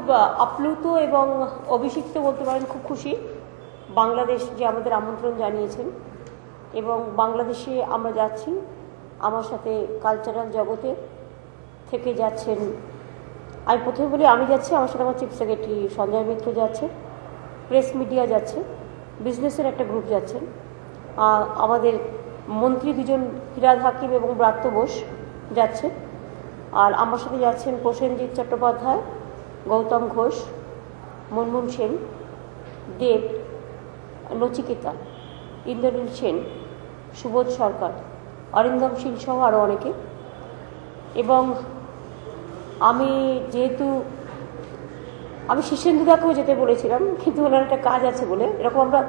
খুব আপ্লুত এবং অভিষিক্ত বলতে পারেন, খুব খুশি বাংলাদেশ যে আমাদের আমন্ত্রণ জানিয়েছেন এবং বাংলাদেশে আমরা যাচ্ছি। আমার সাথে কালচারাল জগতে থেকে যাচ্ছেন, আমি প্রথমে বলি আমি যাচ্ছি, আমার সাথে আমার চিফ সেক্রেটারি সঞ্জয় মিত্র যাচ্ছে, প্রেস মিডিয়া যাচ্ছে, বিজনেসের একটা গ্রুপ যাচ্ছেন, আমাদের মন্ত্রী দুজন ফিরাদ হাকিম এবং ব্রাত্য বোস যাচ্ছে, আর আমার সাথে যাচ্ছেন প্রসেনজিৎ চট্টোপাধ্যায়, গৌতম ঘোষ, মনমোহন সেন, দেব, নচিকেতা, ইন্দ্রনীল সেন, সুবোধ সরকার, অরিন্দম শীল সহ আরও অনেকে। এবং আমি যেহেতু আমি শীর্ষেন্দুদাকেও যেতে বলেছিলাম, কিন্তু ওনার একটা কাজ আছে বলে এরকম আমরা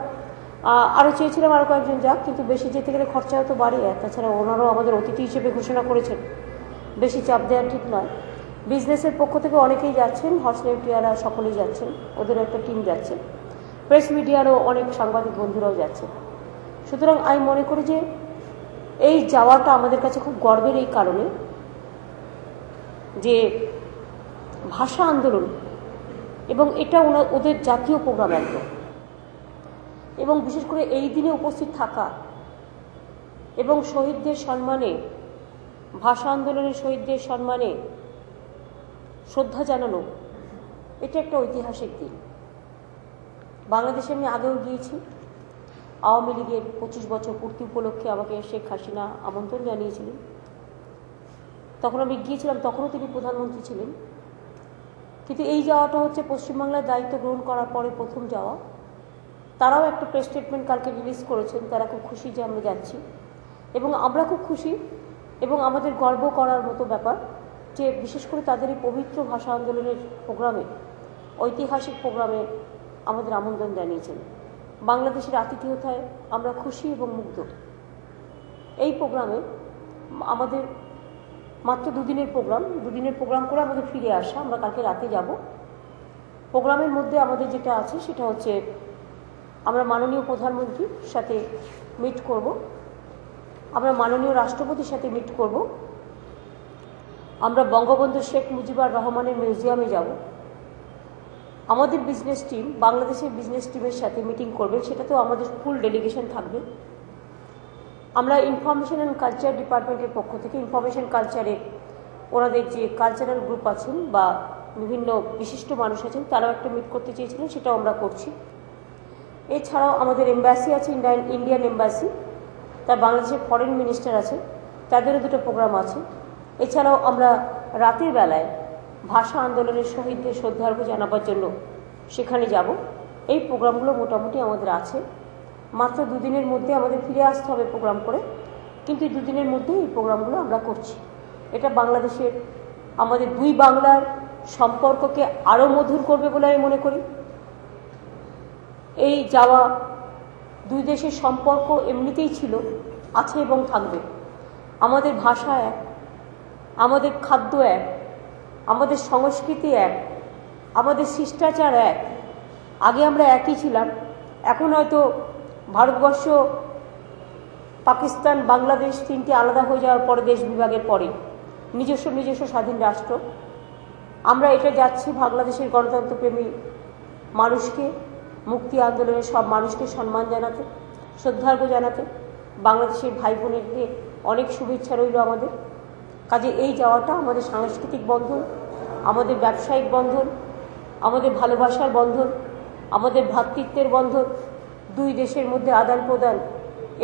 আরও চেয়েছিলাম আরও কয়েকজন যাক, কিন্তু বেশি যেতে গেলে খরচা হয়তো বাড়ে, তাছাড়া ওনারাও আমাদের অতিথি হিসেবে ঘোষণা করেছেন, বেশি চাপ দেওয়া ঠিক নয়। বিজনেসের পক্ষ থেকে অনেকেই যাচ্ছেন, হর্ষনেটিয়ারা সকলেই যাচ্ছেন, ওদের একটা টিম যাচ্ছে, প্রেস মিডিয়ারও অনেক সাংবাদিক বন্ধুরাও যাচ্ছে। সুতরাং আমি মনে করি যে এই যাওয়াটা আমাদের কাছে খুব গর্বের, এই কারণে যে ভাষা আন্দোলন এবং এটা ওদের জাতীয় প্রোগ্রাম একদম, এবং বিশেষ করে এই দিনে উপস্থিত থাকা এবং শহীদদের সম্মানে, ভাষা আন্দোলনের শহীদদের সম্মানে শ্রদ্ধা জানানো, এটা একটা ঐতিহাসিক দিন। বাংলাদেশে আমি আগেও গিয়েছি, আওয়ামী লীগের 25 বছর পূর্তি উপলক্ষে আমাকে শেখ হাসিনা আমন্ত্রণ জানিয়েছিলেন, তখন আমি গিয়েছিলাম, তখনও তিনি প্রধানমন্ত্রী ছিলেন। কিন্তু এই যাওয়াটা হচ্ছে পশ্চিমবাংলার দায়িত্ব গ্রহণ করার পরে প্রথম যাওয়া। তারাও একটা প্রেস স্টেটমেন্ট কালকে রিলিজ করেছেন, তারা খুব খুশি যে আমরা যাচ্ছি, এবং আমরা খুব খুশি এবং আমাদের গর্ব করার মতো ব্যাপার যে বিশেষ করে তাদের এই পবিত্র ভাষা আন্দোলনের প্রোগ্রামে, ঐতিহাসিক প্রোগ্রামে আমাদের আমন্ত্রণ জানিয়েছেন। বাংলাদেশের আতিথেয়তায় আমরা খুশি এবং মুগ্ধ। এই প্রোগ্রামে আমাদের মাত্র দুদিনের প্রোগ্রাম করে আমাদের ফিরে আসা, আমরা কালকে রাতে যাব। প্রোগ্রামের মধ্যে আমাদের যেটা আছে সেটা হচ্ছে আমরা মাননীয় প্রধানমন্ত্রীর সাথে মিট করব, আমরা মাননীয় রাষ্ট্রপতির সাথে মিট করব, আমরা বঙ্গবন্ধু শেখ মুজিবুর রহমানের মিউজিয়ামে যাব, আমাদের বিজনেস টিম বাংলাদেশের বিজনেস টিমের সাথে মিটিং করবে, সেটাতেও আমাদের ফুল ডেলিগেশন থাকবে। আমরা ইনফরমেশন অ্যান্ড কালচার ডিপার্টমেন্টের পক্ষ থেকে ইনফরমেশন কালচারে ওনাদের যে কালচারাল গ্রুপ আছেন বা বিভিন্ন বিশিষ্ট মানুষ আছেন, তারাও একটা মিট করতে চেয়েছিলেন, সেটাও আমরা করছি। এছাড়াও আমাদের এম্বাসি আছে, ইন্ডিয়ান এম্বাসি, তার বাংলাদেশের ফরেন মিনিস্টার আছে, তাদেরও দুটো প্রোগ্রাম আছে। এছাড়াও আমরা রাতের বেলায় ভাষা আন্দোলনের শহীদদের শ্রদ্ধার্ঘ্য জানাবার জন্য সেখানে যাব। এই প্রোগ্রামগুলো মোটামুটি আমাদের আছে। মাত্র দুদিনের মধ্যে আমাদের ফিরে আসতে হবে প্রোগ্রাম করে, কিন্তু এই দুদিনের মধ্যে এই প্রোগ্রামগুলো আমরা করছি। এটা বাংলাদেশের আমাদের দুই বাংলার সম্পর্ককে আরও মধুর করবে বলে আমি মনে করি। এই যাওয়া দুই দেশের সম্পর্ক এমনিতেই ছিল, আছে এবং থাকবে। আমাদের ভাষা এক, আমাদের খাদ্য এক, আমাদের সংস্কৃতি এক, আমাদের শিষ্টাচার এক। আগে আমরা একই ছিলাম, এখন হয়তো ভারতবর্ষ, পাকিস্তান, বাংলাদেশ তিনটি আলাদা হয়ে যাওয়ার পরে, দেশ বিভাগের পরে নিজস্ব স্বাধীন রাষ্ট্র। আমরা এটা যাচ্ছি বাংলাদেশের গণতন্ত্রপ্রেমী মানুষকে, মুক্তি আন্দোলনের সব মানুষকে সম্মান জানাতে, শ্রদ্ধার্ঘ্য জানাতে। বাংলাদেশের ভাই বোনেরকে অনেক শুভেচ্ছা রইল আমাদের। কাজে এই যাওয়াটা আমাদের সাংস্কৃতিক বন্ধন, আমাদের ব্যবসায়িক বন্ধন, আমাদের ভালোবাসার বন্ধন, আমাদের ভ্রাতৃত্বের বন্ধন, দুই দেশের মধ্যে আদান প্রদান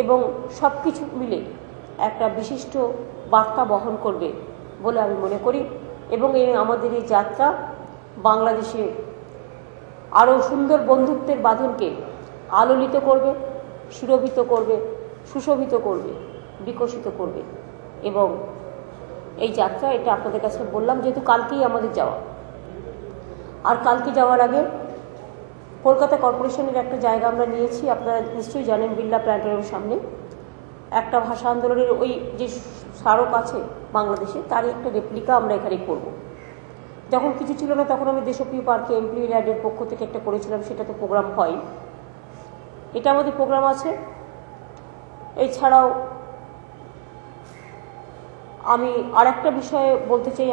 এবং সব কিছু মিলে একটা বিশিষ্ট বার্তা বহন করবে বলে আমি মনে করি। এবং আমাদের এই যাত্রা বাংলাদেশে আরও সুন্দর বন্ধুত্বের বাঁধনকে আলোলিত করবে, সুরভিত করবে, সুশোভিত করবে, বিকশিত করবে। এবং এই যাত্রা, এটা আপনাদের কাছে বললাম যেহেতু কালকেই আমাদের যাওয়া। আর কালকে যাওয়ার আগে কলকাতা কর্পোরেশনের একটা জায়গা আমরা নিয়েছি, আপনারা নিশ্চয়ই জানেন, বিড়লা প্ল্যানেটোরিয়ামের সামনে একটা ভাষা আন্দোলনের ওই যে স্মারক আছে বাংলাদেশে, তারই একটা রেপ্লিকা আমরা এখানে করব। যখন কিছু ছিল না তখন আমি দেশপ্রিয় পার্কে এমপ্লয়ি ল্যাডের পক্ষ থেকে একটা করেছিলাম, সেটা তো প্রোগ্রাম হয়। এটা আমাদের প্রোগ্রাম আছে। এছাড়াও আমি আর একটা বিষয়ে বলতে চাই।